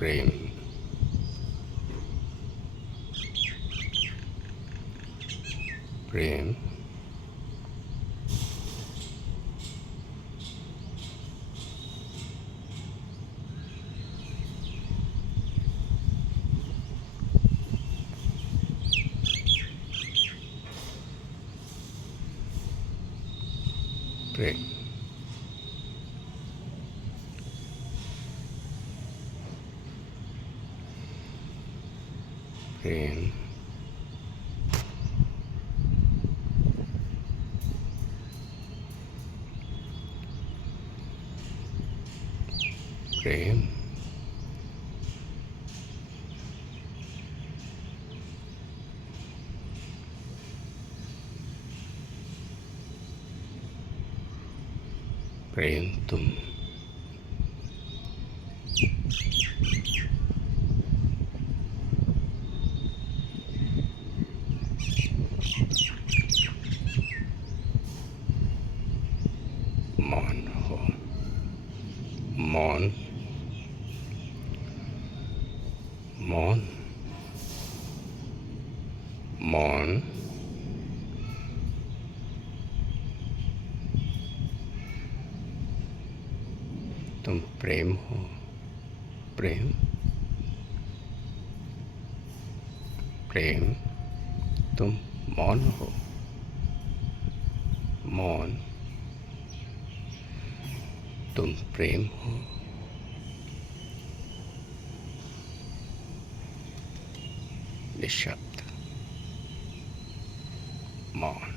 प्रेम, प्रेम, प्रेम, प्रेम, प्रेम, प्रेम तुम, मौन हो, मौन, मौन, मौन, तुम प्रेम हो, प्रेम, प्रेम, तुम मौन हो, मौन, तुम प्रेम हो, निःशब्द, मौन,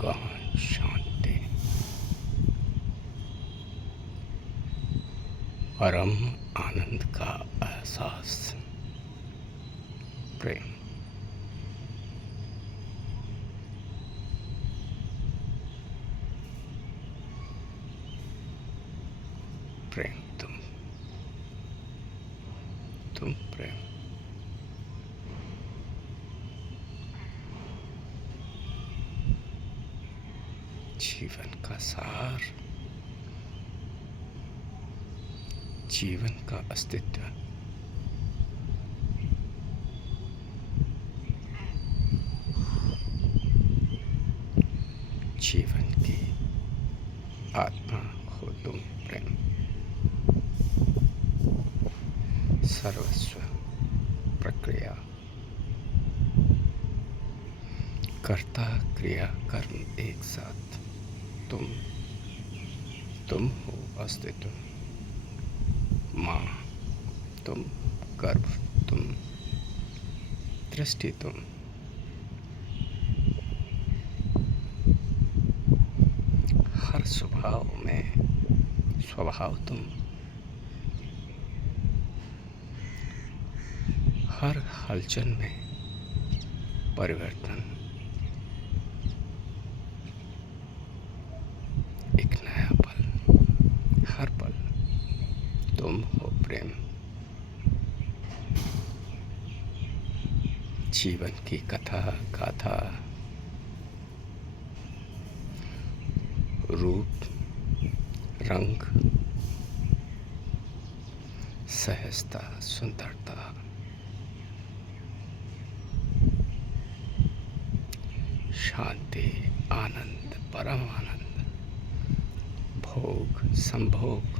गहन शांति, परम आनंद का एहसास, प्रेम, प्रेम तुम प्रेम, जीवन का सार, जीवन का अस्तित्व, जीवन की आत्मा हो तुम प्रेम, सर्वस्व, प्रक्रिया, कर्ता क्रिया कर्म एक साथ, तुम हो अस्तित्व, माँ तुम, गर्भ तुम, दृष्टि तुम, हर स्वभाव में स्वभाव तुम, हर हलचल में परिवर्तन, एक नया पल, हर पल तुम हो प्रेम, जीवन की कथा गाथा, रूप रंग, सहजता, सुंदरता, शांति, आनंद, परम आनंद, भोग, संभोग,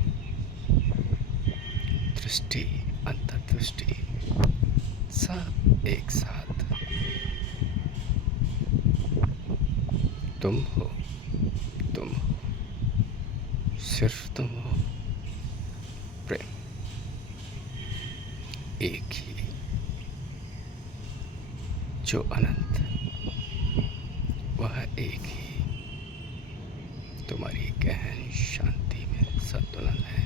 दृष्टि, अंतर्दृष्टि, सब एक साथ, तुम हो, सिर्फ तुम हो, प्रेम, एक ही जो अनंत, वह एक ही तुम्हारी गहन शांति में संतुलन है,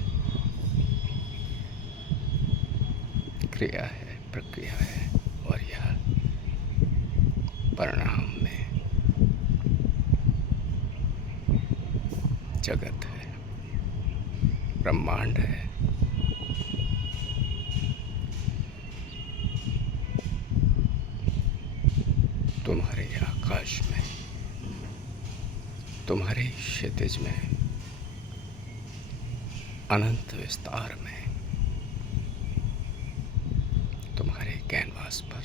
क्रिया है, प्रक्रिया है, और यह परिणाम में जगत है, ब्रह्मांड है, तुम्हारे आकाश में, तुम्हारे क्षितिज में, अनंत विस्तार में, तुम्हारे कैनवास पर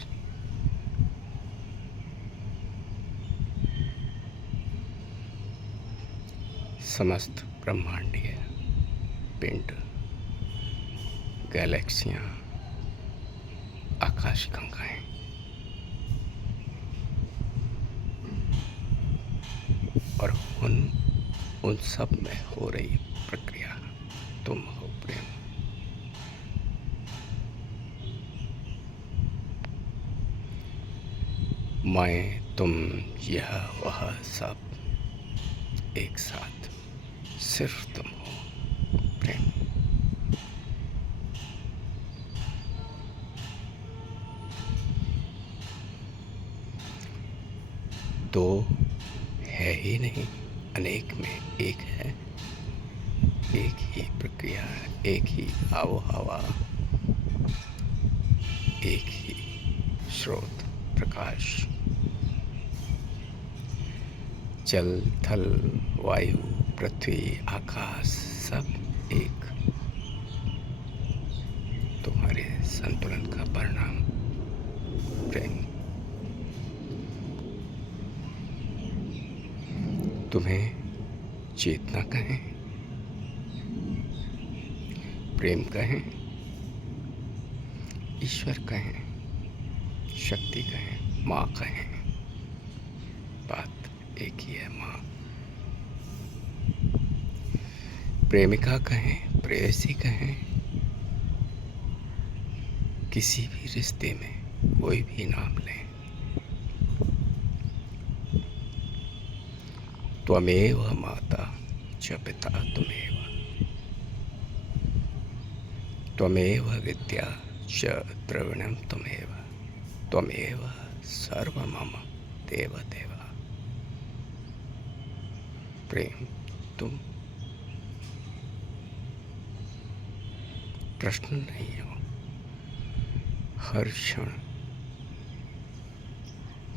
समस्त ब्रह्मांडीय पिंड, गैलेक्सियां, आकाशगंगाएं, और उन सब में हो रही प्रक्रिया तुम हो प्रेम। मैं, तुम, यह वह सब एक साथ, सिर्फ तुम हो प्रेम। दो है ही नहीं, अनेक में एक है, एक ही प्रक्रिया, एक ही आबो हवा, एक ही स्रोत प्रकाश। जल, थल, वायु, पृथ्वी, आकाश सब एक, तुम्हारे संतुलन का परिणाम प्रेम। तुम्हें चेतना कहें, प्रेम कहें, ईश्वर कहें, शक्ति कहें, माँ कहें, बात एक ही है, माँ। प्रेमिका कहें, प्रेयसी कहें, किसी भी रिश्ते में कोई भी नाम लें, त्वमेव माता च पिता त्वमेव, त्वमेव विद्या च द्रविणं त्वमेव, त्वमेव सर्वं मम देव देव। प्रेम तुम प्रश्न नहीं हो। हर क्षण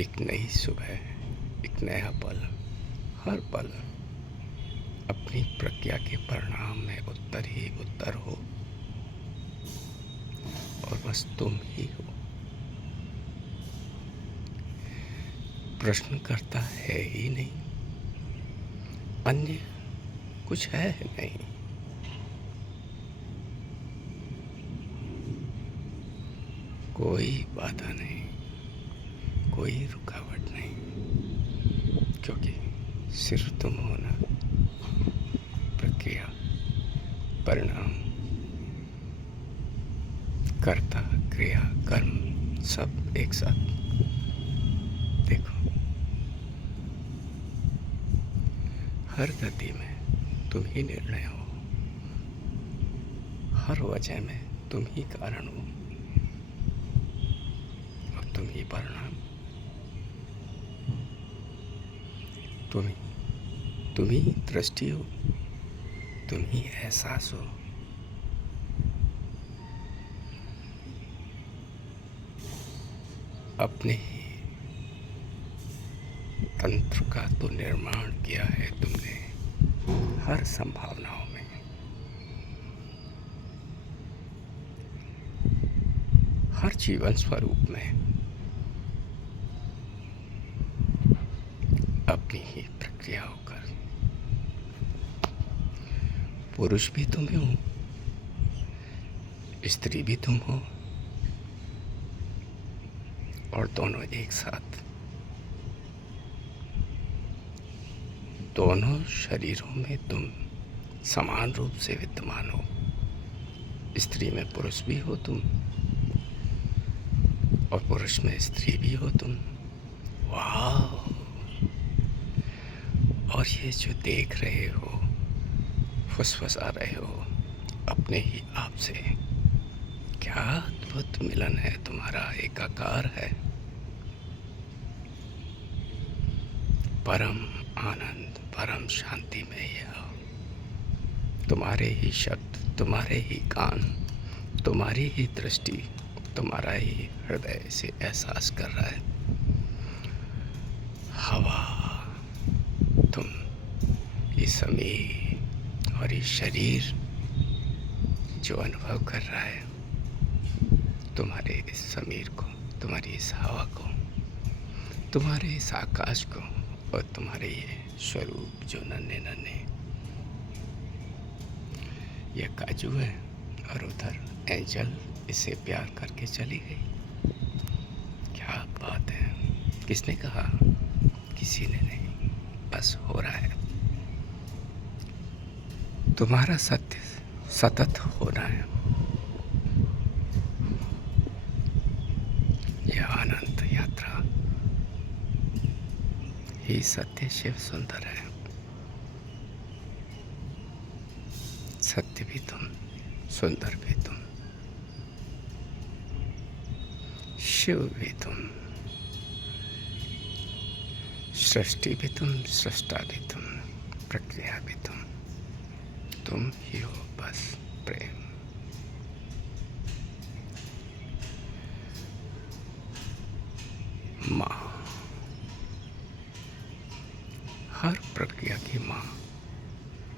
एक नई सुबह, एक नया पल, हर पल अपनी प्रक्रिया के परिणाम में उत्तर ही उत्तर हो, और बस तुम ही हो। प्रश्न करता है ही नहीं, अन्य कुछ है नहीं। कोई बाधा नहीं, कोई रुकावट नहीं, क्योंकि सिर्फ तुम हो ना। प्रक्रिया, परिणाम, कर्ता, क्रिया, कर्म सब एक साथ। देखो, हर गति में तुम ही निर्णय हो, हर वजह में तुम ही कारण हो, और तुम ही परिणाम। तुम ही दृष्टि हो, तुम ही एहसास हो। अपने ही तंत्र का तो निर्माण किया है तुमने हर संभावनाओं में। हर जीवन स्वरूप में अपनी ही प्रक्रिया होकर। पुरुष भी तुम हो, स्त्री भी तुम हो, और दोनों एक साथ, दोनों शरीरों में तुम समान रूप से विद्यमान हो। स्त्री में पुरुष भी हो तुम, और पुरुष में स्त्री भी हो तुम। वाह! और ये जो देख रहे हो, फुसफुसा रहे हो अपने ही आप से, क्या अद्भुत मिलन है तुम्हारा, एकाकार है। परम आनंद, परम शांति में यह तुम्हारे ही शब्द, तुम्हारे ही कान, तुम्हारी ही दृष्टि, तुम्हारा ही हृदय से एहसास कर रहा है। हवा, तुम, ये समीर और ये शरीर जो अनुभव कर रहा है, तुम्हारे इस समीर को, तुम्हारी इस हवा को, तुम्हारे इस आकाश को और तुम्हारे ये स्वरूप जो नन्हे नन्हे, ये काजू है और उधर एंजल इसे प्यार करके चली गई। क्या बात है! किसने कहा? किसी ने नहीं, बस हो रहा है। तुम्हारा सत्य सतत होना है। यह अनंत यात्रा ही सत्य शिव सुंदर है। सत्य भी तुम, सुंदर भी तुम, शिव भी तुम, सृष्टि भी तुम, सृष्टा भी तुम, प्रक्रिया भी तुम ही हो बस प्रेम। माँ, हर प्रक्रिया की माँ,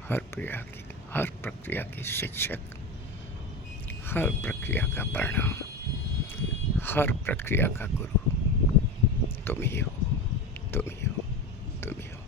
हर प्रक्रिया की शिक्षक, हर प्रक्रिया का परिणाम, हर प्रक्रिया का गुरु तुम ही हो, तुम ही हो, तुम ही हो।